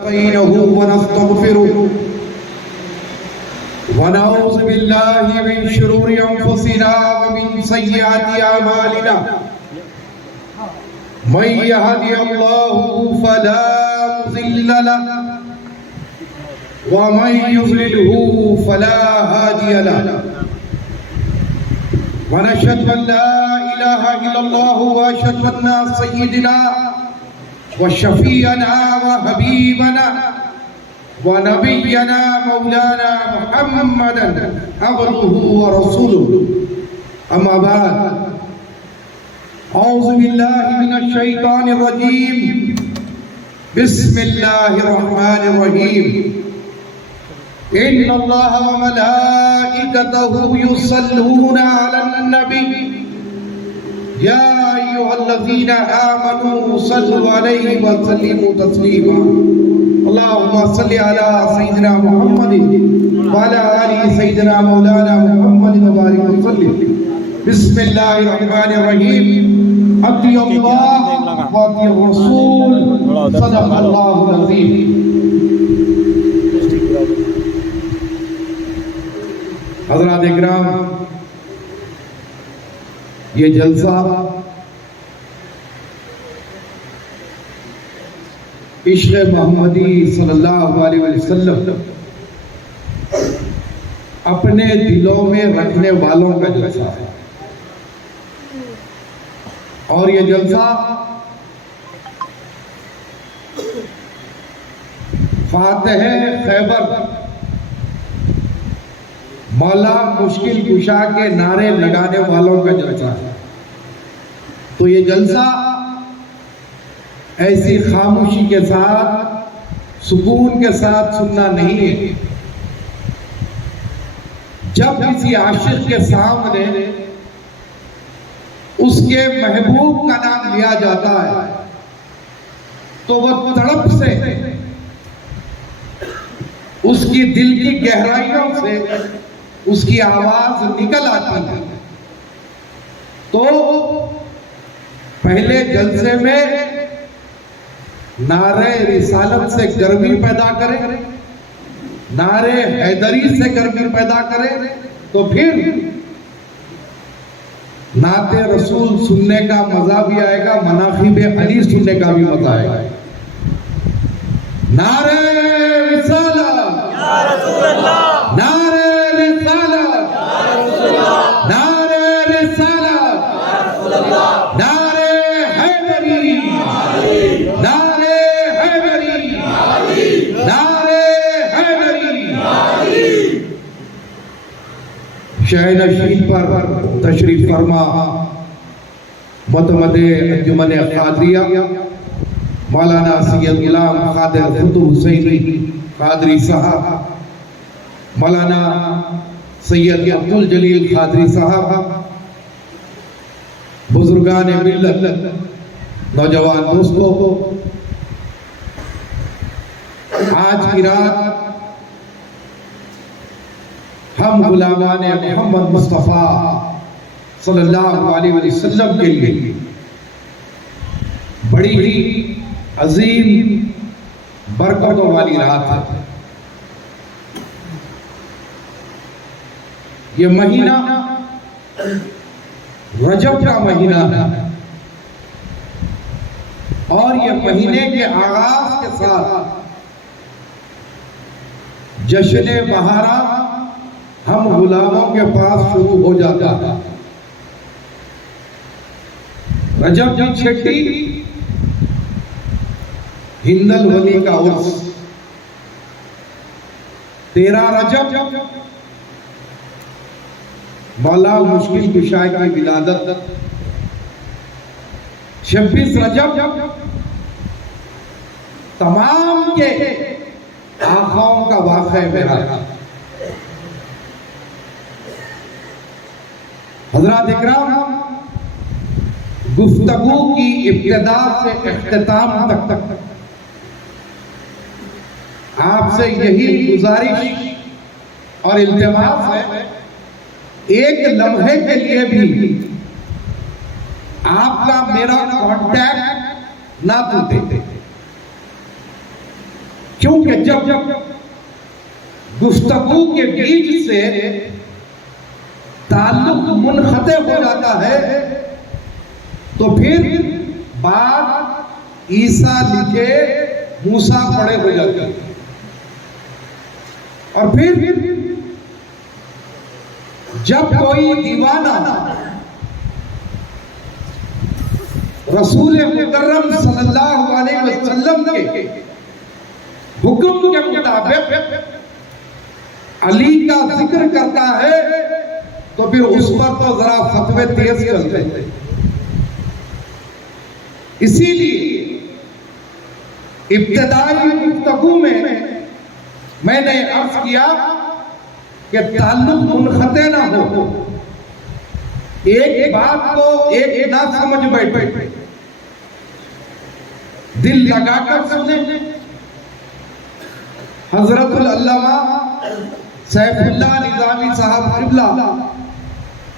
نستعينه ونستغفره ونعوذ بالله من شرور أنفسنا ومن سيئات أعمالنا من يهده الله فلا مضل له ومن يضلله فلا هادي له ونشهد أن لا إله إلا الله وأشهد أن سيدنا وشفيعنا وحبيبنا ونبينا مولانا محمدا عبده ورسوله أما بعد أعوذ بالله من الشيطان الرجيم بسم الله الرحمن الرحيم إن الله وملائكته يصلون على النبي يا أيها الذين آمنوا صلوا عليه وسلموا تسليما اللهم صل على سيدنا محمد وعلى آل سيدنا مولانا محمد وبارك وسلم بسم الله الرحمن الرحيم أطيعوا الله وأطيعوا الرسول صدق الله العظيم. حضرات اکرام، یہ جلسہ عشق محمدی صلی اللہ علیہ وسلم اپنے دلوں میں رکھنے والوں کا جلسہ ہے، اور یہ جلسہ فاتح خیبر مولا مشکل کشا کے نعرے لگانے والوں کا جلسہ ہے. تو یہ جلسہ ایسی خاموشی کے ساتھ سکون کے ساتھ سننا نہیں ہے. جب کسی عاشق کے سامنے اس کے محبوب کا نام لیا جاتا ہے تو وہ تڑپ سے اس کی دل کی گہرائیوں سے اس کی آواز نکل آتی ہے. تو پہلے جلسے میں نعرہ رسالت سے گرمی پیدا کرے، نعرہ حیدری سے گرمی پیدا کرے، تو پھر نعت رسول سننے کا مزہ بھی آئے گا، مناقب علی سننے کا بھی مزہ آئے گا. نعرہ رسالت یا رسول اللہ، نعرہ رسالت یا رسول اللہ، نعرہ رسالت یا رسول اللہ، نعرہ حیدری، نعرہ حیدری، نعرہ حیدری. شہنشین پر تشریف فرما معتمد انجمن قادریہ مولانا سید غلام قادر فتح حسینی قادری صاحب، مولانا سید عبد الجلیل قادری صاحب، بزرگان ملت، نوجوان دوستوں، آج کی رات ہم غلامان محمد مصطفیٰ صلی اللہ علیہ وسلم کے لیے بڑی ہی عظیم برکتوں والی رات ہے. یہ مہینہ رجب کا مہینہ ہے، اور یہ مہینے کے آغاز کے ساتھ جشن بہارا ہم غلاموں کے پاس شروع ہو جاتا ہے. رجب کی چھٹی ہند الولی کا عرس، 13 رجب مولا مشکل کشا کی ولادت، 26 رجب تمام کے آقاؤں کا واقعہ میرا. حضرات اکرام، گفتگو کی ابتدا سے اختتام تک آپ سے یہی گزارش اور التماس ہے، ایک لمحے کے لیے بھی آپ کا میرا کانٹیکٹ نہ ٹوٹے. کیونکہ جب گفتگو کے بیچ سے تعلق منقطع ہو جاتا ہے تو پھر بات عیسیٰ لکھے موسیٰ پڑھے ہو جاتی ہے. اور پھر جب کوئی دیوانہ رسول مکرم صلی اللہ علیہ وسلم کے حکم کے مطابق علی کا ذکر کرتا ہے تو پھر اس پر تو ذرا فتوے تیز کرتے ہیں. اسی لیے ابتدائی گفتگو میں نے عرض کیا کہ تعلق منقطع نہ ہو. ایک بات کو ایک نہ سمجھ بیٹھے، دل لگا کر سنیں. حضرت العلامہ سیف اللہ نظامی صاحب قبلہ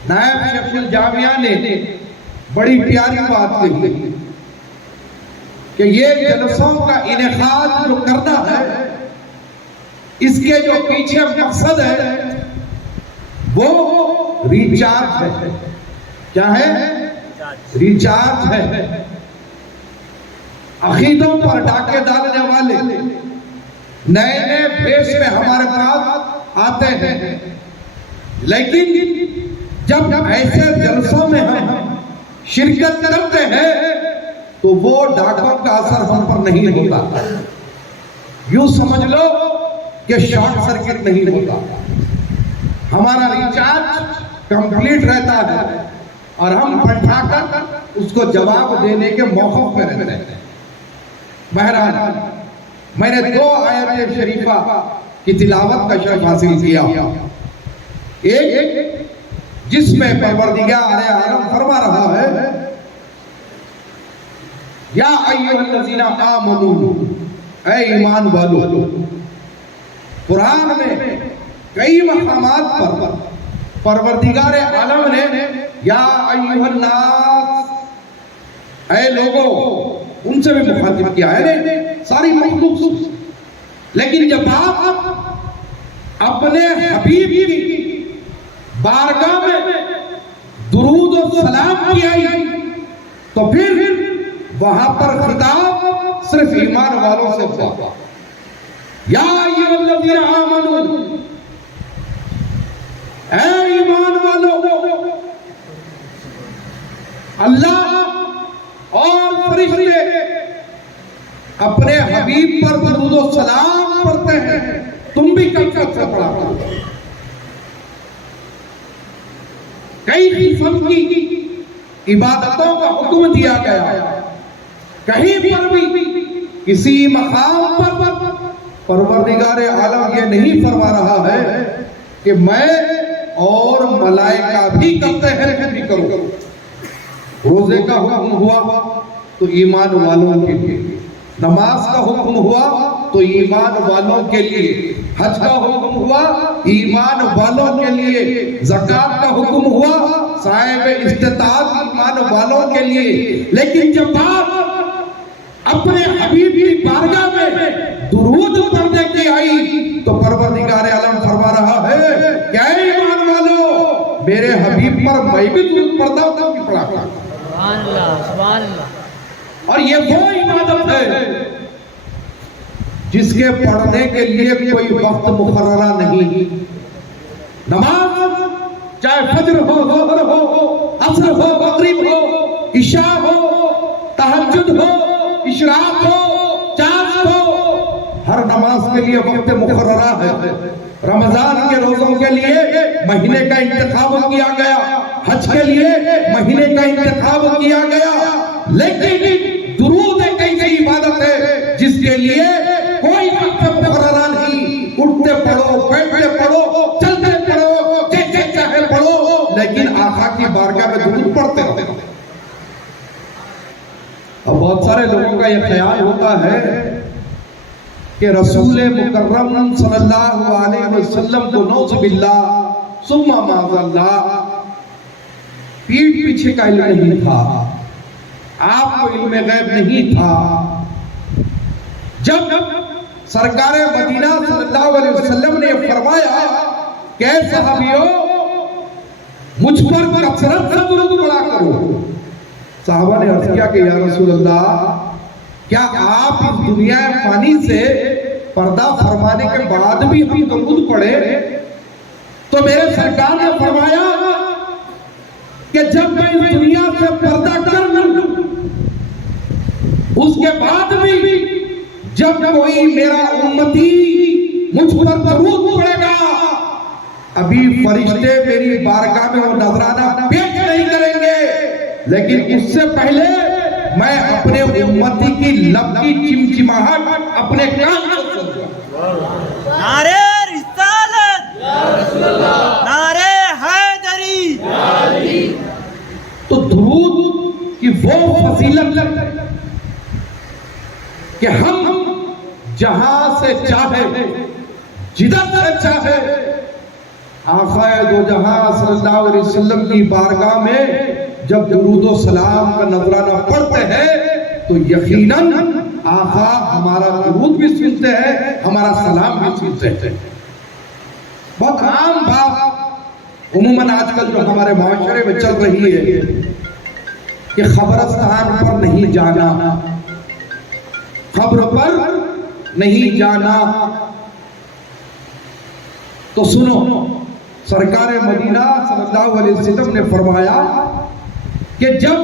نائب شیخ الجامعہ نے بڑی پیاری بات کہی کہ یہ جلسوں کا انعقاد جو کرنا ہے اس کے جو پیچھے مقصد ہے وہ ریچارج ہے. کیا ہے؟ ریچارج ہے. عقیدوں پر ڈاکے ڈالنے والے نئے نئے بھیس میں ہمارے پاس آتے ہیں، لیکن جب ایسے جلسوں میں ہم شرکت کرتے ہیں تو وہ ڈاکوں کا اثر ہم پر نہیں ہوتا. یوں سمجھ لو کہ شارٹ سرکٹ نہیں ہوتا. ہمارا ریچارج کمپلیٹ رہتا ہے اور ہم بٹھا کر اس کو جواب دینے کے موقع پہ رہتے ہیں. بہرحال میں نے 2 آیت شریفہ کی تلاوت کا شرف حاصل کیا. ایک جس میں پروردگار عالم فرما رہا ہے یا ایھا الذین آمنوا، اے ایمان والو. قرآن میں کئی مقامات پر پروردگار عالم نے یا ایھا الناس، اے لوگوں، ان سے بھی مخاطب کیا ہے ساری مخلوق. لیکن جب آپ اپنے حبیب کی بارگاہ میں درود و سلام کیا تو پھر وہاں پر خطاب صرف ایمان والوں سے ہوا. یا ایھا الذین آمنوا، اے ایمان والو. اللہ اور فرشتے اپنے حبیب پر درود و سلام پڑھتے ہیں، تم بھی کثرت سے پڑھا کرو. کئی قسم کی عبادتوں کا حکم دیا گیا. کہیں پر بھی کسی مقام پر پروردگار عالم یہ نہیں فرما رہا ہے کہ میں اور ملائکہ بھی کرتے ہیں تم بھی کرو. روزے کا حکم ہوا تو ایمان والوں کے لیے، نماز کا حکم ہوا تو ایمان والوں کے لیے، حج کا حکم ہوا ایمان والوں کے لیے، زکوٰۃ کا حکم ہوا صاحب استطاعت ایمان والوں کے لیے. لیکن جب آپ اپنے حبیب کی بارگاہ میں درود پڑھنے کی آئی تو پروردگار عالم فرما رہا ہے کہ اے ایمان والو، میرے حبیب پر میں بھی درود پڑھتا ہوں کہ پڑھا کرتا ہوں. سبحان اللہ، سبحان اللہ. اور یہ وہ عبادت ہے جس کے پڑھنے کے لیے کوئی وقت مقررہ نہیں. نماز چاہے فجر ہو، ظہر ہو، عصر ہو، مغرب ہو، عشاء ہو، تہجد ہو، اشراق ہو، چاند ہو، ہر نماز کے لیے وقت مقررہ ہے. رمضان کے روزوں کے لیے مہینے کا انتخاب کیا گیا، حج کے لیے مہینے کا انتخاب کیا گیا. لیکن درود ایک ایسی عبادت ہے جس کے لیے کوئی وقت مقررہ نہیں. اٹھتے پڑھو، بیٹھتے پڑھو، چلتے پڑھو، جیسے چاہے پڑھو، لیکن آقا کی بارگاہ میں درود پڑھتے رہو. اب بہت سارے لوگوں کا یہ خیال ہوتا ہے کہ رسول مکرم صلی اللہ علیہ وسلم کو نعوذ باللہ ثم معاذ اللہ پیٹھ پیچھے کا علم نہیں تھا، آپ کو علم غیب نہیں تھا. جب سرکار مدینہ صلی اللہ علیہ وسلم نے فرمایا کہ اے صحابیوں مجھ پر کثرت سے درود پڑھا کرو۔ صحابہ نے عرض کیا کہ یا رسول اللہ کیا آپ اس دنیا فانی سے پردہ فرمانے کے بعد بھی ہم درود پڑھے؟ تو میرے سرکار نے فرمایا کہ جب میں اس دنیا سے پردہ کر لوں اس کے بعد بھی جب کوئی میرا امتی مجھ پر درود پڑھے گا ابھی فرشتے میری بارگاہ میں وہ نذرانہ پیش نہیں کریں گے، لیکن اس سے پہلے میں اپنے امتی کی لب کی چمچماہٹ اپنے کان کو سنوں گا۔ نعرہ رسالت، نعرہ حیدری۔ تو درود کی وہ فضیلت کہ ہم جہاں سے چاہے جدھر سے چاہے آقا دو جہاں صلی اللہ علیہ وسلم کی بارگاہ میں جب درود و سلام کا نذرانہ پڑھتے ہیں تو یقیناً آقا ہمارا درود بھی سنتے ہیں، ہمارا سلام بھی سنتے ہیں۔ بہت عام بات عموماً آج کل جو ہمارے معاشرے میں چل رہی ہے کہ قبرستان پر نہیں جانا، قبر پر نہیں جانا۔ تو سنو، سرکار مدینہ صلی اللہ علیہ وسلم نے فرمایا کہ جب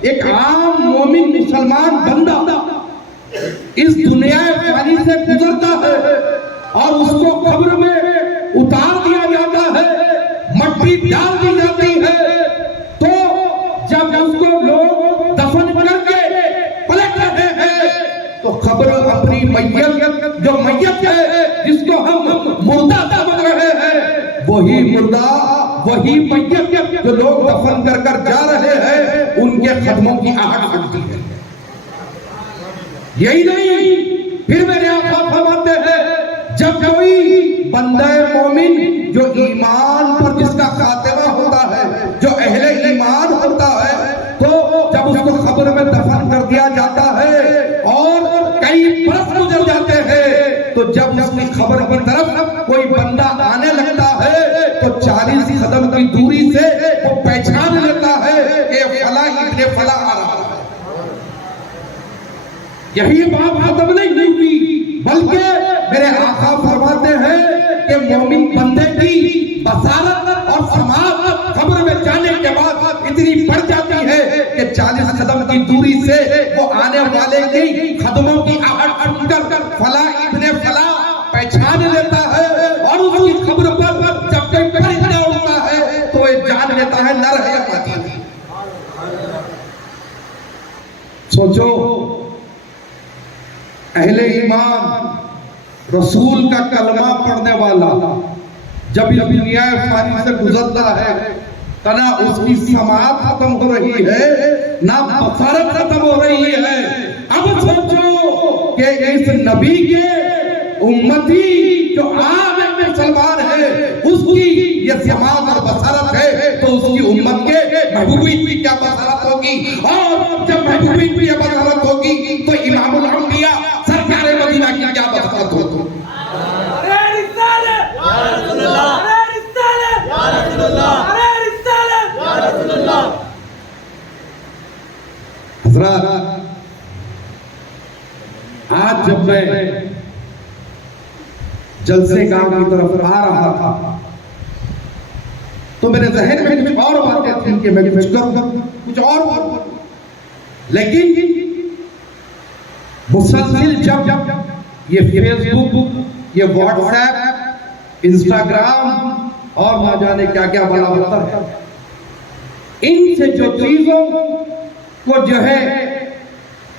ایک عام مومن مسلمان بندہ اس دنیا فانی سے گزرتا ہے اور اس کو قبر میں اتار دیا جاتا ہے، مٹی ڈال دی جاتی ہے، تو جب اس کو لوگ دفن کر کے پلٹ رہے ہیں تو قبر اپنی میت، جو میت ہے جس کو ہم مردہ سمجھ رہے ہیں، وہی مردہ، وہی میت جو لوگ دفن کر کر جا رہے ہیں ان کے قدموں کی آہٹ سنتی ہے۔ یہی نہیں، پھر میرے آقا فرماتے ہیں جب کوئی بندہ مومن جو ایمان پر جس کا خاتمہ ہوتا ہے، جو اہل ایمان ہوتا ہے، تو جب اس کو قبر میں دفن کر دیا جاتا ہے اور کئی برس گزر جاتے ہیں تو جب اس کی قبر کی طرف کوئی بندہ آنے لگتا ہے تو 40 قدم کی دوری سے وہ پہچان لیتا ہے کہ فلاں ابن فلاں آ رہا ہے۔ یہی بات ختم نہیں ہوئی، بلکہ میرے آقا فرماتے ہیں کہ مومن بندے کی بصارت اور سماعت قبر میں جانے کے بعد اتنی بڑھ جاتی ہے کہ 40 قدم کی دوری سے وہ آنے والے کی قدموں کی آہٹ سن کر فلاں ابن فلاں پہچان لیتا ہے، اور اس کی قبر پر جب کوئی فرشتہ اڑتا ہے تو یہ جان لیتا ہے نر ہے یا مادی ہے۔ سوچو، اہل ایمان رسول کا کلمہ پڑھنے والا جب یہ دنیا فانی سے گزرتا ہے نہ اس کی سماعت ختم ہو رہی ہے نہ بصارت ختم ہو رہی ہے۔ اب سوچو کہ اس نبی کے امتی جو عام مسلمان ہے اس کی یہ سماعت اور بصارت ہے تو اس کی امت کے محبوبین کی کیا بصارت ہوگی، اور جب محبوبین کی یہ بصارت ہوگی تو امام الانبیاء سرکار مدینہ کی کیا بصارت ہوگی۔ حضرات، آج جب میں جلسے گاہ کی طرف آ رہا تھا تو میرے ذہن میں کچھ اور باتیں تھیں کہ میں کچھ کروں، کچھ اور کروں، لیکن مسلسل جب یہ فیس بک، یہ واٹس ایپ، انسٹاگرام اور نہ جانے کیا کیا بلا بتا ہے، ان سے جو چیزوں کو جو ہے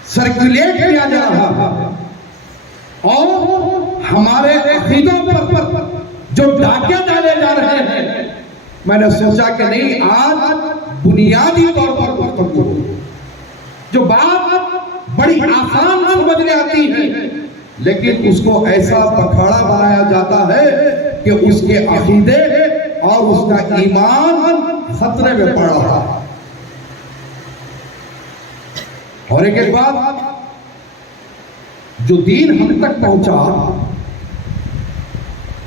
سرکولیٹ کیا جا رہا ہے اور ہمارے عقیدوں پر جو ڈاکے ڈالے جا رہے ہیں، میں نے سوچا کہ نہیں، آج بنیادی طور پر گفتگو جو بات بڑی آسان سمجھ میں آتی ہے لیکن اس کو ایسا پکھاڑا بنایا جاتا ہے کہ اس کے عقیدے اور اس کا ایمان خطرے میں پڑ رہا ہے۔ اور ایک بات، جو دین ہم تک پہنچا،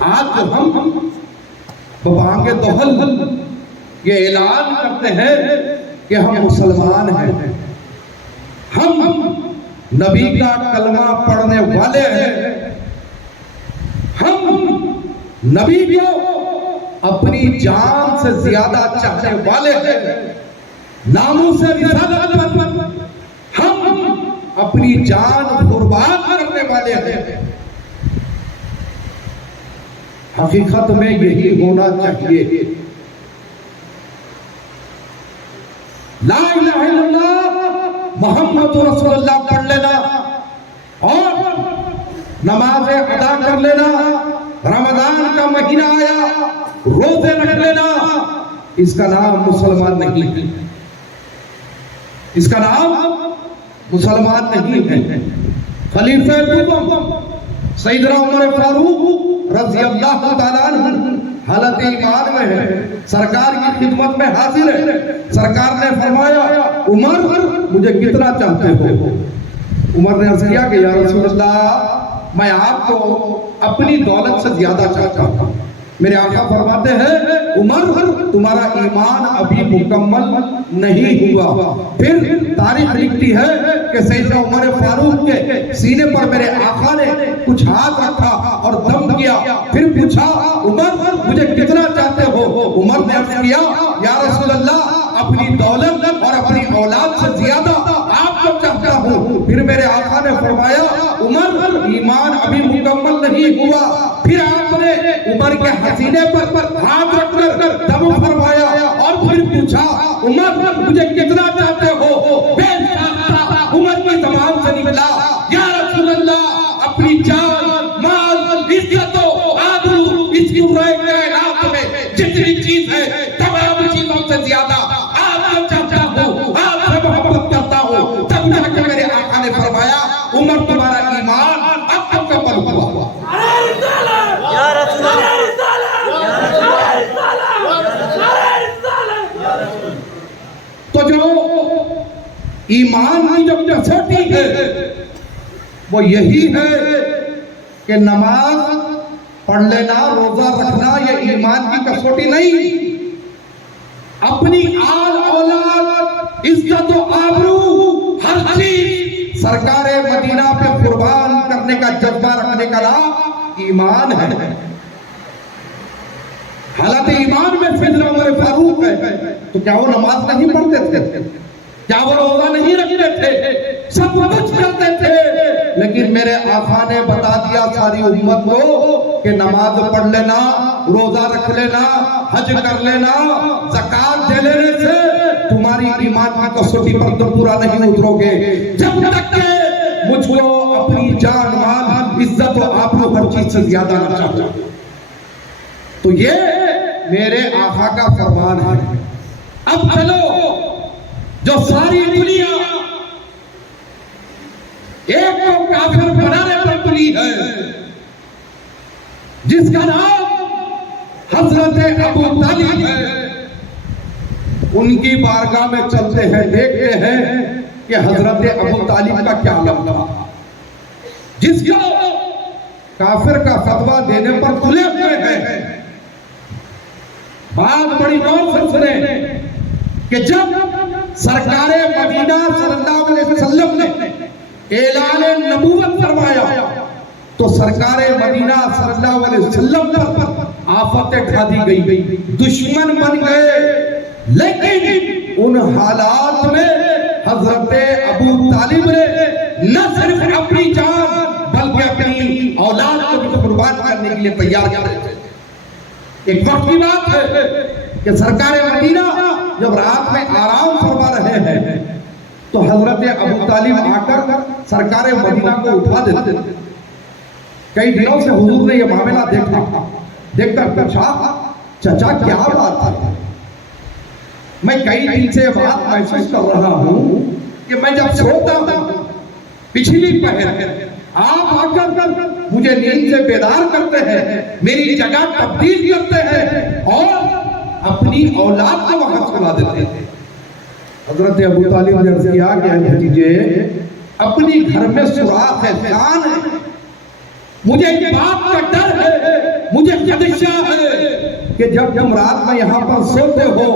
آج ہم ببانگ دہل یہ اعلان کرتے ہیں کہ ہم مسلمان ہیں، ہم نبی کا کلمہ پڑھنے والے ہیں، ہم نبی کو اپنی جان سے زیادہ چاہنے والے ہیں، ناموس رسالت پر ہم اپنی جان قربان کرنے والے ہیں۔ حقیقت میں یہی ہونا چاہیے۔ لا الہ الا اللہ محمد رسول اللہ پڑھ لینا اور نمازیں ادا کر لینا، رمضان کا مہینہ آیا روزے رکھ لینا، اس کا نام مسلمان نہیں، اس کا نام مسلمان نہیں ہے۔ خلیفہ دوم سیدنا عمر فاروق رضی اللہ تعالیٰ عنہ حالت ایمان میں ہے، سرکار کی خدمت میں حاضر ہے۔ سرکار نے فرمایا عمر مجھے کتنا چاہتے ہو؟ عمر نے عرض کیا کہ یا رسول اللہ میں آپ کو اپنی دولت سے زیادہ چاہتا ہوں۔ میرے آقا فرماتے ہیں عمر تمہارا ایمان ابھی مکمل نہیں ہوا۔ پھر تاریخ لکھتی ہے کہ سیدنا عمر فاروق کے سینے پر میرے آقا نے کچھ ہاتھ رکھا اور دم کیا، پھر پوچھا عمر مجھے کتنا چاہتے ہو؟ عمر نے عرض کیا یا رسول اللہ اپنی دولت اور اپنی اولاد سے زیادہ آپ کو چاہتا ہوں۔ پھر میرے آقا نے فرمایا عمر ایمان ابھی مکمل نہیں ہوا۔ پھر آپ نے عمر کے حسینے پر ہاتھ رکھ کر دم فرمایا اور پھر پوچھا عمر مجھے کتنا چاہتے ہو؟ بے شک عمر کی زبان سے نکلا یا رسول اللہ اپنی جان، مال، عزت و آبرو اس پورے کائنات میں جتنی چیز ہے تمام چیزوں سے زیادہ آپ کو چاہتا ہوں، آپ سے محبت کرتا ہوں۔ تب جا کے میرے آقا نے فرمایا عمر تمہارا ایمان اب تک مکمل ہوا۔ یا رسول اللہ، تو جو ایمان کی جو کسوٹی ہے وہ یہی ہے کہ نماز پڑھ لینا، روزہ رکھنا یہ ایمان کی کسوٹی نہیں۔ اپنی آل اولاد، عزت و آبرو، ہر چیز سرکار مدینہ پہ قربان کرنے کا جذبہ رکھنے کا نام ایمان ہے۔ حالت ایمان میں سیدنا عمر فاروق ہے تو کیا وہ نماز نہیں پڑھتے تھے؟ کیا وہ روزہ نہیں رکھتے تھے؟ سب کچھ کرتے تھے، لیکن میرے آقا نے بتا دیا ساری امت کو کہ نماز پڑھ لینا، روزہ رکھ لینا، حج کر لینا، زکات دے لینے سے تمہاری ایمان کی کسوٹی پر تم پورا نہیں اترو گے جب تک کہ مجھ کو اپنی جان، مال، عزت و آبرو ہر چیز سے زیادہ نہ چاہتا۔ تو یہ میرے آقا کا فرمان ہے۔ اب چلو جو ساری دنیا ایک کو کافر بنانے پر تلی ہے، جس کا نام حضرت ابو طالب ہے، ان کی بارگاہ میں چلتے ہیں، دیکھتے ہیں کہ حضرت ابو طالب کا کیا عالم تھا، جس کو کافر کا فتویٰ دینے پر تلے ہوئے ہیں۔ بات بڑی غور سے سنیں کہ جب سرکار مدینہ صلی اللہ علیہ وسلم نے اعلان نبوت فرمایا تو سرکار مدینہ صلی اللہ علیہ وسلم پر آفتیں ڈھا دی گئی، دشمن بن گئے، لیکن ان حالات میں حضرت ابو طالب نے نہ صرف اپنی جان بلکہ اپنی اولاد کو بھی قربان کرنے کے لیے تیار کر رہے تھے۔ ایک وقت کی بات ہے کہ سرکار مدینہ جب رات میں آرام فرما رہے ہیں تو حضرت ابو طالب آ کر سرکار مدینہ کو اٹھا دیتے تھے۔ کئی دنوں سے حضور نے یہ معاملہ دیکھا، دیکھ کر پوچھا چچا کیا بات ہے؟ میں کئی دن سے بات محسوس کر رہا ہوں کہ میں جب سوتا ہوں پچھلی پہر آپ آ کر مجھے نیند سے بیدار کرتے ہیں، میری جگہ تبدیل کرتے ہیں اور اپنی اولاد کو وہاں سلا دیتے ہیں۔ حضرت ابو طالب نے عرض کیا کہ اے بھتیجے اپنی گھر میں سوراخ ہے، جان ہے، مجھے اس بات کا ڈر ہے، مجھے خدشہ ہے کہ جب تم رات میں یہاں پر سوتے ہو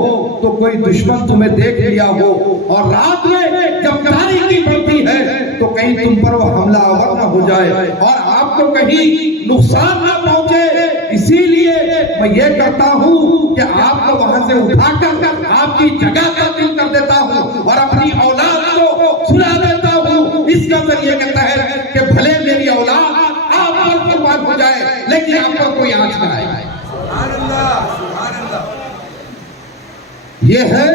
تو کوئی دشمن تمہیں دیکھ لیا ہو، اور رات میں جب تاریکی پڑتی ہے تو کہیں تم پر وہ حملہ آور نہ ہو جائے اور آپ کو کہیں نقصان نہ پہنچے۔ اسی لیے میں یہ کرتا ہوں کہ آپ کو وہاں سے اٹھا کر آپ کی جگہ تبدیل کر دیتا ہوں اور اپنی اولاد کو سلا دیتا ہوں، اس کا ذریعے کہتا ہے کہ بھلے میری اولاد آپ پر قربان ہو جائے لیکن آپ پر کوئی آنچ نہ آئے۔ یہ ہے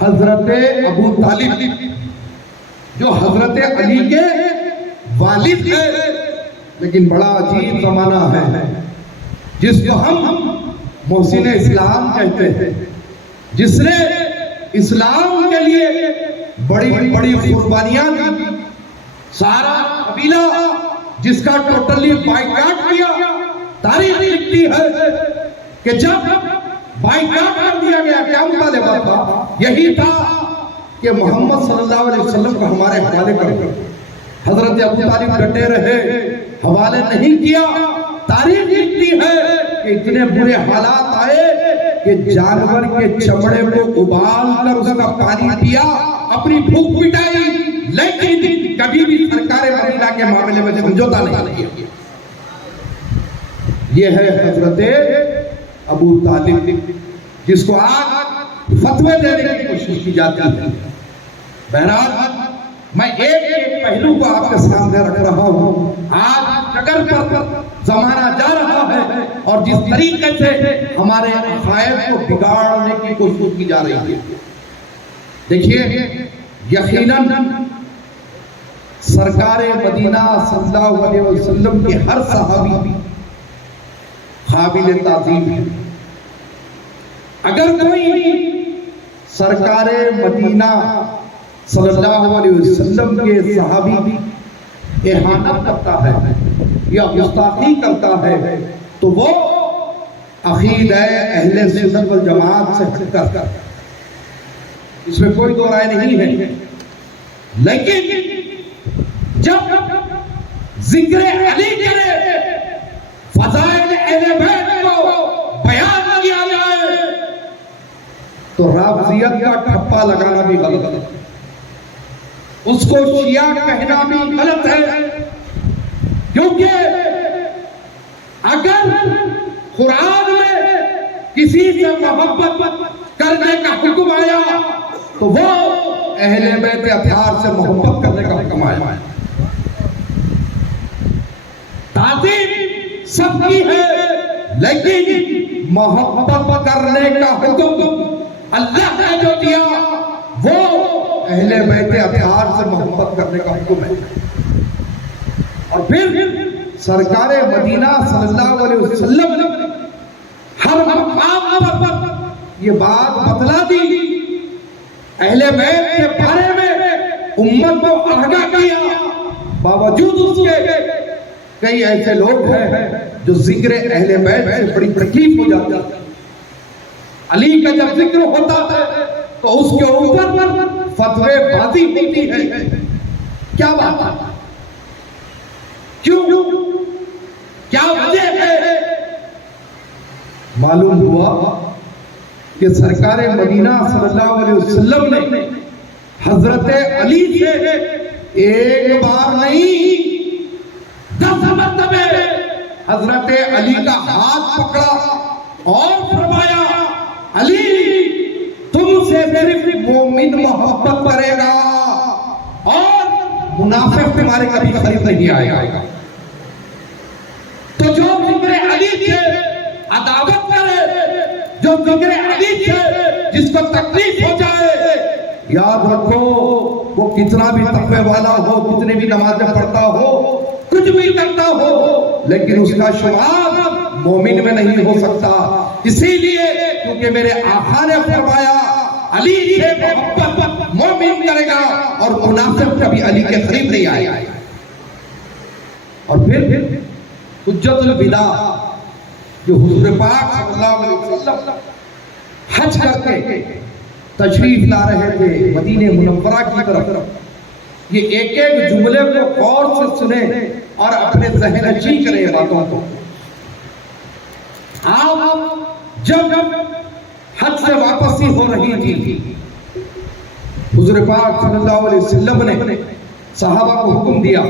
حضرت ابو طالب جو حضرت علی کے والد ہے، لیکن بڑا عجیب زمانہ ہے جس کو ہم محسن اسلام کہتے ہیں، جس نے اسلام کے لیے بڑی بڑی قربانیاں دی، سارا قبیلہ جس کا ٹوٹلی بائیکاٹ کیا۔ تاریخ لکھتی ہے کہ جب بائیکاٹ کر دیا گیا، کیا مطالبہ تھا؟ یہی تھا کہ محمد صلی اللہ علیہ وسلم کو ہمارے حوالے کر دو۔ حضرت ابو طالب ڈٹے رہے، حوالے نہیں کیا۔ تاریخ لکھتی ہے کہ اتنے برے حالات آئے کہ جانور کے چمڑے کو ابال کر اس کا پانی پیا، اپنی بھوک مٹائی، لیکن کبھی بھی سرکار مدینہ کے معاملے میں سمجھوتا نہیں کیا۔ یہ ہے حضرت ابو طالب جس کو آج فتوے دینے کی کوشش کی جاتی ہے۔ بہرحال میں ایک پہلو کو آپ کے سامنے رکھ رہا ہوں۔ آج اگر پر زمانہ جا رہا ہے اور جس طریقے سے ہمارے عقائد کو بگاڑنے کی کوشش کی جا رہی ہے، دیکھیے یقیناً سرکار مدینہ صلی اللہ علیہ وسلم کے ہر صحابی قابل تعظیم ہے۔ اگر کوئی سرکار مدینہ صلی اللہ علیہ وسلم کے صحابی اہانت کرتا ہے یا گستاخی کرتا ہے تو وہ عقیدہ اہل سنت والجماعت سے ہٹ کر، اس میں کوئی دو رائے نہیں ہے۔ لیکن جب ذکر علی کرے، فضائل اہل بیت کو بیان کیا جائے تو رافضیت کا ٹھپا لگانا بھی غلط ہے، اس کو شیعہ کہنا بھی غلط ہے، کیونکہ اگر قرآن میں کسی سے محبت کرنے کا حکم آیا تو وہ اہل بیت اطہار سے محبت کرنے کا حکم آیا۔ تعظیم سب کی ہے، لیکن محبت کرنے کا حکم اللہ نے جو دیا وہ اہل بیت اطہار سے محبت کرنے کا حکم ہے۔ اور پھر سرکار مدینہ صلی اللہ علیہ وسلم نے ہر مقام پر یہ بات بتلا دی، اہل بیت کے بارے میں امت کو آگاہ کیا۔ باوجود اس کے کئی ایسے لوگ ہیں جو ذکر اہل بیت سے بڑی تکلیف ہو جاتی ہے۔ علی کا جب ذکر ہوتا ہے تو اس کے اوپر فتوے بازی ہوتی ہے۔ کیا بات ہے؟ کیوں؟ کیا وجہ ہے؟ معلوم ہوا کہ سرکار مدینہ صلی اللہ علیہ وسلم نے حضرت علی سے ایک بار نہیں 10 مرتبہ حضرت علی کا ہاتھ پکڑا اور فرمایا، علی تم سے صرف مومن محبت کرے گا اور منافق تمہارے کبھی قریب نہیں آئے گا۔ تو جو ذکر علی سے عداوت کرے، جو ذکر علی سے جس کو تکلیف ہو جائے، یاد رکھو وہ کتنا بھی تقوی والا ہو، کتنی بھی نمازیں پڑھتا ہو، کچھ بھی کرتا ہو، لیکن اس کا شمار مومن میں نہیں ہو سکتا۔ اسی لیے کیونکہ میرے آقا نے فرمایا علی سے محبت مومن کرے گا اور منافق کبھی علی کے قریب نہیں آئے گا۔ اور پھر حجت الوداع جو حضور پاک صلی اللہ علیہ وسلم حج کر کے تشریف لا رہے تھے مدینہ منورہ کی طرف، یہ ایک ایک جملے کو غور سے سنیں اور اپنے ذہن نشین کریں باتوں کو. آپ جب حج سے واپسی ہو رہی تھی، حضور پاک صلی اللہ علیہ وسلم نے صحابہ کو حکم دیا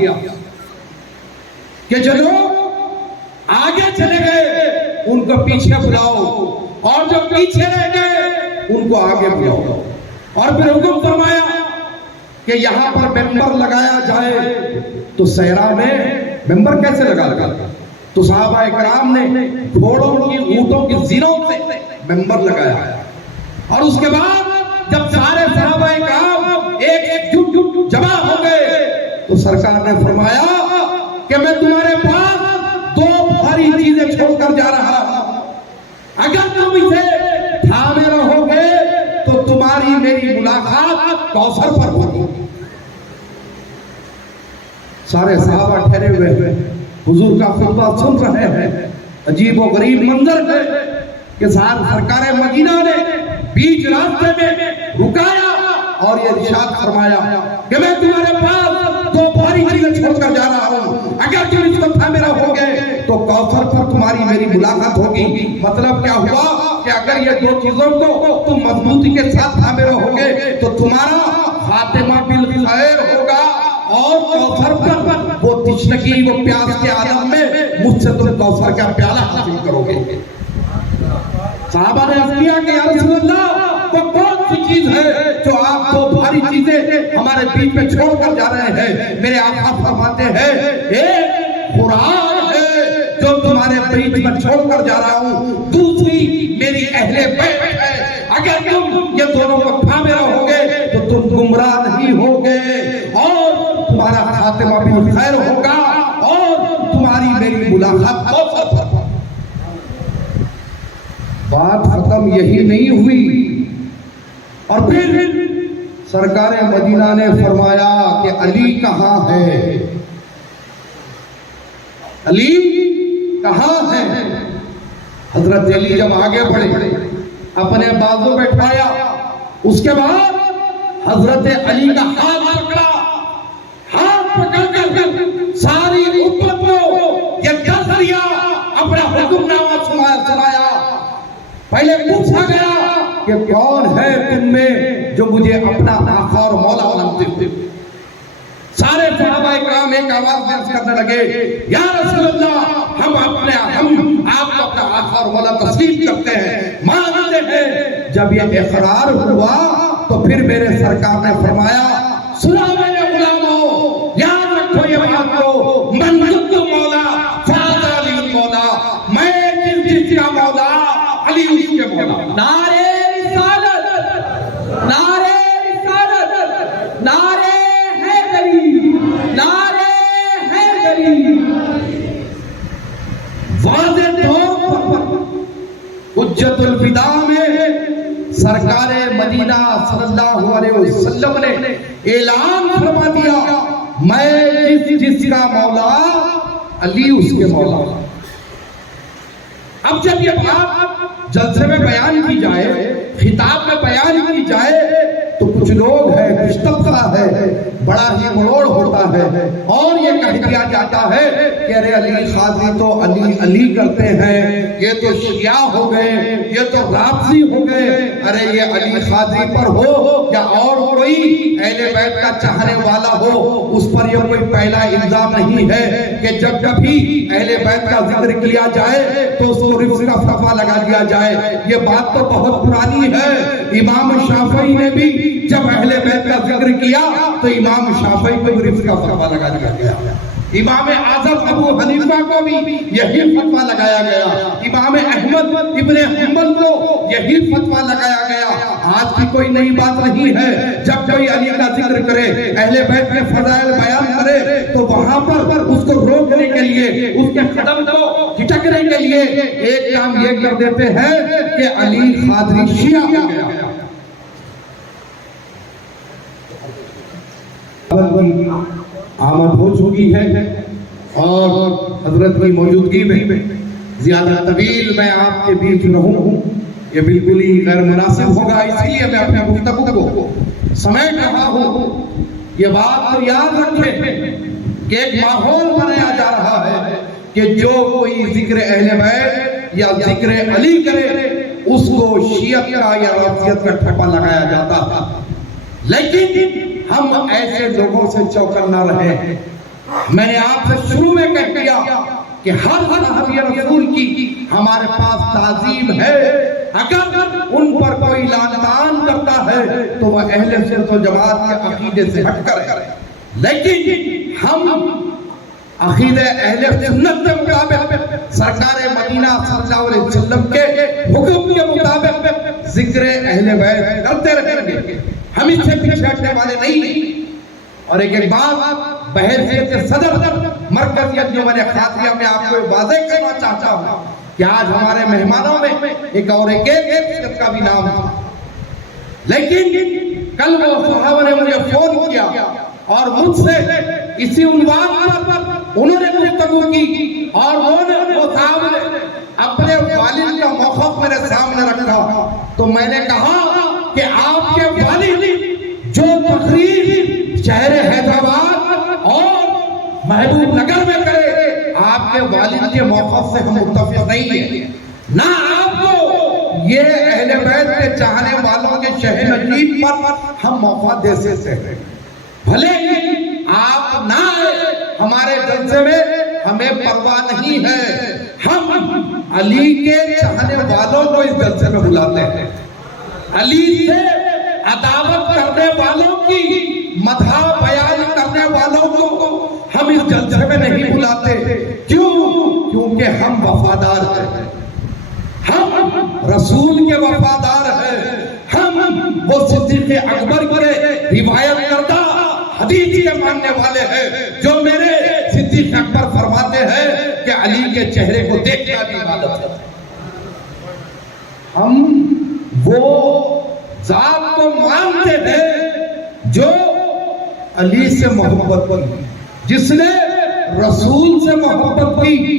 کہ جو لوگ آگے چلے گئے ان کو پیچھے بلاؤ، اور جو پیچھے رہ گئے ان کو آگے بلاؤ. اور پھر حکم فرمایا کہ یہاں پر ممبر لگایا جائے. تو صحرا میں ممبر کیسے لگا؟ تو صحابہ اکرام نے گھوڑوں کی، اونٹوں کی زینوں سے ممبر لگایا. اور اس کے بعد جب سارے صحابہ اکرام ایک جمع ہو گئے تو سرکار نے فرمایا کہ میں تمہارے پاس دو بھاری چیزیں چھوڑ کر جا رہا ہوں. اگر تم اسے تھامے رہو گے تو تمہاری میری ملاقات کوثر پر ہوگی. سارے صحابہ ٹھہرے ہوئے حضور کا خطبہ سن رہے ہیں. عجیب و غریب منظر ہے کہ سرکار مدینہ نے بیچ راستے میں رکایا اور یہ ارشاد فرمایا کہ میں تمہارے پاس دو بھاری چیزیں چھوڑ کر جا رہا ہوں، اگر تم اس کو تھامے رہو گے تو کوثر پر تمہاری میری ملاقات ہوگی. مطلب کیا ہوا کہ اگر یہ دو چیزوں کو تم مضبوطی کے ساتھ تھامے رہو گے تو تمہارا خاتمہ بالخیر ہوگا، اور کوثر پر وہ تشنگی، وہ پیاس کے عالم میں مجھ سے تم کوثر کا پیالہ حاصل کرو گے. صحابہ نے عرض کیا کہ یا رسول اللہ وہ کون سی چیز ہے جو آپ دو بھاری چیزیں ہمارے بیچ میں چھوڑ کر جا رہے ہیں؟ میرے آقا فرماتے ہیں ایک قرآن ہے جو تمہارے بیچ میں چھوڑ کر جا رہا ہوں، دوسری میری اہل بیت ہے. اگر تم یہ دونوں کو تھامے رہو گے تو تم گمراہ نہیں ہوگے، اور تمہارا خاتمہ بالخیر ہوگا، اور تمہاری میری ملاقات کوثر پر. بات ختم یہی نہیں ہوئی، اور پھر سرکار مدینہ نے فرمایا کہ علی کہاں ہے؟ علی کہاں ہے؟ حضرت علی جب آگے بڑھے اپنے بازو بیٹھایا، اس کے بعد حضرت علی کا ہاتھ پکڑا. ہاتھ پکڑ کر ساری امت کو یہ دیا، اپنا حکم نامہ سنایا. پہلے پوچھا گیا کہ کون ہے تم میں جو مجھے اپنا آقا اور مولا مانتے ہو؟ سارے صحابہ اکرام ایک آواز میں عرض کرنے لگے یا رسول اللہ ہم آپ کو اپنا آقا اور مولا تسلیم کرتے ہیں، مانتے ہیں. جب یہ اقرار ہوا تو پھر میرے سرکار نے فرمایا سنا میرے غلاموں، یاد رکھو یہ بات کو، من جد مولا فاز علی مولا، میں جس کا مولا علی اس کے مولا. نعرے رسالت، نعرے رسالت، نعرے حیدری، نعرے حیدری. واضح طور پر حجت الوداع میں سرکار مدینہ صلی اللہ علیہ وسلم نے اعلان فرما دیا میں جس کا مولا علی اس کے مولا. اب جب یہ بات جلسے میں بیان کی جائے، خطاب میں بیان کی جائے، تو کچھ لوگ ہیں، کچھ طبقہ ہے بڑا ہی مروڑ ہوتا ہے اور یہ کہہ دیا جاتا ہے کہ ارے علی قادری تو علی علی کرتے ہیں، یہ تو شیعہ ہو گئے، یہ تو رافضی ہو گئے. ارے یہ علی قادری پر ہو یا اور کوئی اہل بیت کا چاہنے والا ہو، اس پر یہ کوئی پہلا الزام نہیں ہے کہ جب کبھی اہل بیت کا ذکر کیا جائے تو اس کو رفض کا فتویٰ لگا دیا جائے. یہ بات تو بہت پرانی ہے. امام شافعی نے بھی جب اہل بیت کا ذکر کیا تو امام شافعی کو رفض کا فتویٰ لگا دیا گیا. امام اعظم ابو حنیفہ کو بھی یہی فتویٰ لگایا گیا. امام احمد ابن حنبل کو یہی فتویٰ لگایا گیا. آج کی کوئی نئی بات نہیں ہے. جب کوئی علی کا ذکر کرے، اہل بیت کے فضائل بیان کرے، تو وہاں پر اس کو روکنے کے لیے، اس کے قدم کو جھٹکنے کے لیے ایک کام یہ کر دیتے ہیں کہ علی قادری شیعہ ہو گیا. آمد ہو چکی ہے اور حضرت کی موجودگی میں زیادہ طویل میں آپ کے بیچ رہوں یہ بالکل ہی غیر مناسب ہوگا، اس لیے میں اپنے گفتگو کو سمیٹ رہا ہوں. یہ بات تو یاد رکھیں کہ ایک ماحول بنایا جا رہا ہے کہ جو کوئی ذکر اہل بیت یا ذکر علی کرے اس کو شیعت کا یا رافضیت کا ٹھپا لگایا جاتا تھا. لیکن ہم ایسے لوگوں سے چوکنا رہے. میں نے آپ سے شروع میں کہہ دیا کہ ہر صحابی رسول کی ہمارے پاس تعظیم ہے. اگر ان پر کوئی لعن طعن کرتا ہے تو وہ اہل سنت و جماعت کے عقیدے سے ہٹ کر ہے. لیکن ہم عقیدہ اہل سنت کے مطابق سرکار مدینہ صلی اللہ علیہ وسلم کے حکم کے مطابق ذکر اہل بیت کرتے رہیں گے. ہم اس سے پیچھے ہٹنے والے نہیں. اور ایک بات بحیثیت صدر مرکزی انجمن خاطریہ میں آپ کو واضح کرنا چاہتا ہوں کہ آج ہمارے مہمانوں میں ایک اور ایک شخص کا بھی نام تھا. لیکن کل وہ صحابہ نے مجھے فون کیا اور مجھ سے اسی عنوان پر انہوں نے گفتگو کی اور وہ صاحب نے اپنے والد کا موقف میرے سامنے رکھا. تو میں نے کہا کہ آپ کے والد جو تقریر شہر حیدرآباد اور محبوب نگر میں کرے آپ کے والد کے موقف سے ہم متفق نہیں ہیں. نہ آپ کو یہ اہل بیت کے چاہنے والوں کے شہر نشین پر ہم موقع دے سکتے ہیں. بھلے ہی آپ نہ آئے ہمارے جلسے میں ہمیں پرواہ نہیں ہے. ہم علی کے چاہنے والوں کو اس جلسے میں بلاتے ہیں. علی سے عداوت کرنے والوں کی مدح بیان کرنے والوں کو ہم اس جلسے میں نہیں بلاتے. کیوں؟ کیونکہ ہم وفادار ہیں. ہم رسول کے وفادار ہیں. ہم وہ صدیق اکبر کے روایت کردہ حدیث کے ماننے والے ہیں جو میرے صدیق اکبر فرماتے ہیں کہ علی کے چہرے کو دیکھنا بھی عبادت ہے. ہم وہ ذات کو مانتے ہیں جو علی سے محبت کی, جس نے رسول سے محبت کی.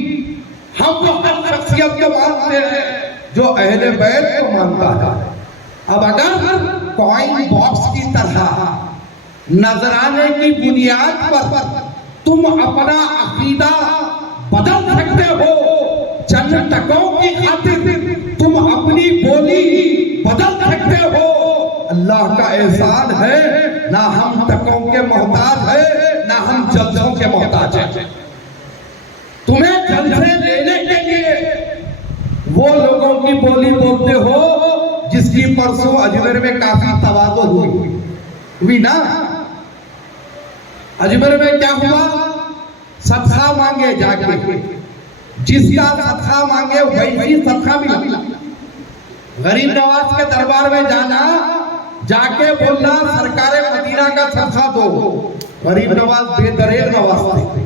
ہم وہ ہر شخصیت کو مانتے ہیں جو اہل بیت کو مانتا ہے. اب اگر کوئن باکس کی طرح نذرانے کی بنیاد پر تم اپنا عقیدہ بدل سکتے ہو, چند ٹکوں کی خاطر تم اپنی بولی بدل سکتے ہو, اللہ کا احسان ہے نہ ہم ٹکوں کے محتاج ہیں نہ ہم جلسوں کے محتاج ہیں. تمہیں جلسے لینے کے لیے وہ لوگوں کی بولی بولتے ہو جس کی پرسوں اجمیر میں کافی تواضع ہوئی نا. اجمیر میں کیا ہوا؟ صدقہ مانگے جا کے, جس کا صدقہ مانگے وہی صدقہ ملا. غریب نواز کے دربار میں جانا, جا کے بولنا سرکار مدینہ کا صدقہ دو. غریب نواز بے دریغ نواز تھے.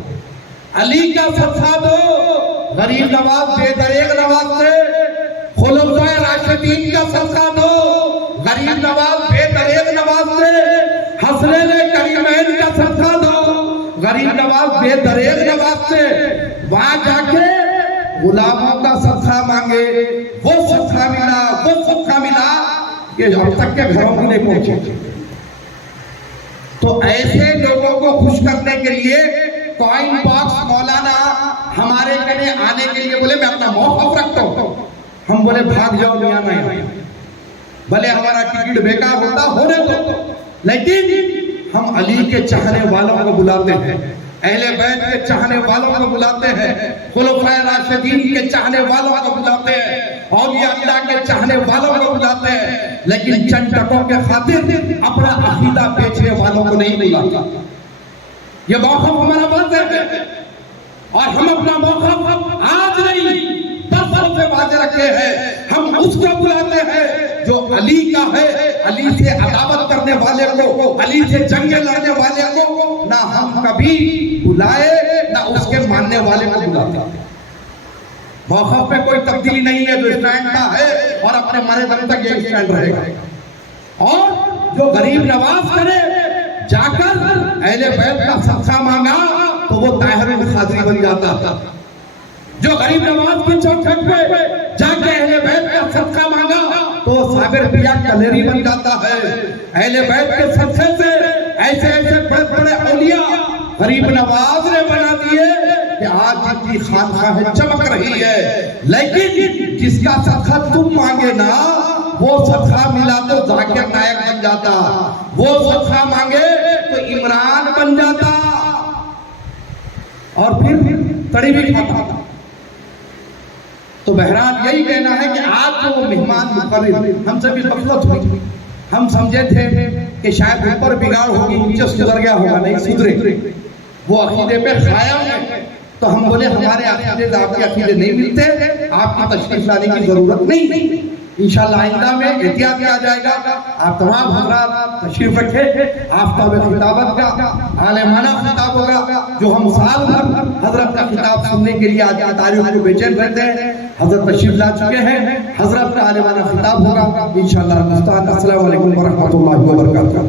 علی کا صدقہ دو. غریب نواز بے دریغ نواز تھے. خلفائے راشدین کا صدقہ دو. غریب نواز بے دریغ نواز تھے. حسنین کریمین کا صدقہ دو. غریب نواز بے دریغ نواز تھے. وہاں جا کے غلاموں کا صدقہ مانگے, وہ صدقہ ملا کہ اب تک کے گھروں میں نہیں پہنچے. تو ایسے لوگوں کو خوش کرنے کے لیے کوئن باکس مولانا ہمارے کنے آنے کے لیے بولے میں اپنا موقف رکھتا ہوں. ہم بولے بھاگ جاؤ میاں میں, بھلے ہمارا ٹکٹ بیکار ہوتا ہونے دو, لیکن ہم علی کے چاہنے والوں کو بلاتے ہیں, اہل بیت کے چاہنے والوں کو بلاتے ہیں, خلفائے راشدین کے چاہنے والوں کو بلاتے ہیں, اولیاء اللہ کے چاہنے والوں کو بلاتے ہیں. لیکن چند ٹکوں کے خاطر اپنا عقیدہ بیچنے والوں کو نہیں بلاتا. یہ موقف ہمارا واضح ہے اور ہم اپنا موقف آج نہیں برسوں سے واضح رکھے ہیں. ہم اس کو بلاتے ہیں جو علی کا ہے. علی سے عداوت کرنے والے کو, علی سے جنگیں لڑنے والے کو نہ ہم کبھی بلائے نہ اس کے ماننے والے کو بلاتے. موقف میں کوئی تبدیلی نہیں ہے. جو اسٹینڈ کا ہے اور اپنے مرے دم تک یہ اسٹینڈ رہے گا. اور جو غریب نواز کرے جا کر اہل بیت کا صدقہ مانگا تو وہ طاہر القادری بن جاتا تھا. جو غریب نواز کی چوکھٹ پہ جا کے اہل بیت کا صدقہ مانگا تو صابر پیا کلیری بن جاتا ہے. اہل بیت کے صدقے سے ایسے ایسے بڑے بڑے اولیاء غریب نواز نے بنا دیے کہ آج جن کی خانقاہیں چمک رہی ہے، لیکن جس کا صدقہ تم مانگے نا وہ صدقہ ملا تو ذاکر نائک بن جاتا، وہ صدقہ مانگے تو عمران بن جاتا اور پھر تڑی بھی کھاتا۔ تو بہرحال یہی کہنا ہے کہ آج جو مہمان مقرر ہم سے بھی غفلت ہوئی، ہم سمجھے تھے کہ شاید اوپر بگاڑ ہوگی نیچے سدھر گیا ہوگا، نہیں سدھرے، وہ عقیدے پہ قائم ہے۔ تو ہم بولے ہمارے عقیدے آپ کے عقیدے نہیں ملتے، آپ کی تشریف لانے کی ضرورت نہیں، انشاءاللہ آئندہ میں احتیاط کیا جائے گا۔ آپ تمام حضرات تشریف رکھیں، آفتاب خطابت کا عالمانہ خطاب ہوگا جو ہم سال بھر حضرت کا خطاب سننے کے لیے آج کی تاریخ کو بے چین رہتے ہیں۔ حضرت تشریف لا چکے ہیں، حضرت کا عالمانہ خطاب ہوگا انشاءاللہ۔ السلام علیکم ورحمۃ اللہ وبرکاتہ۔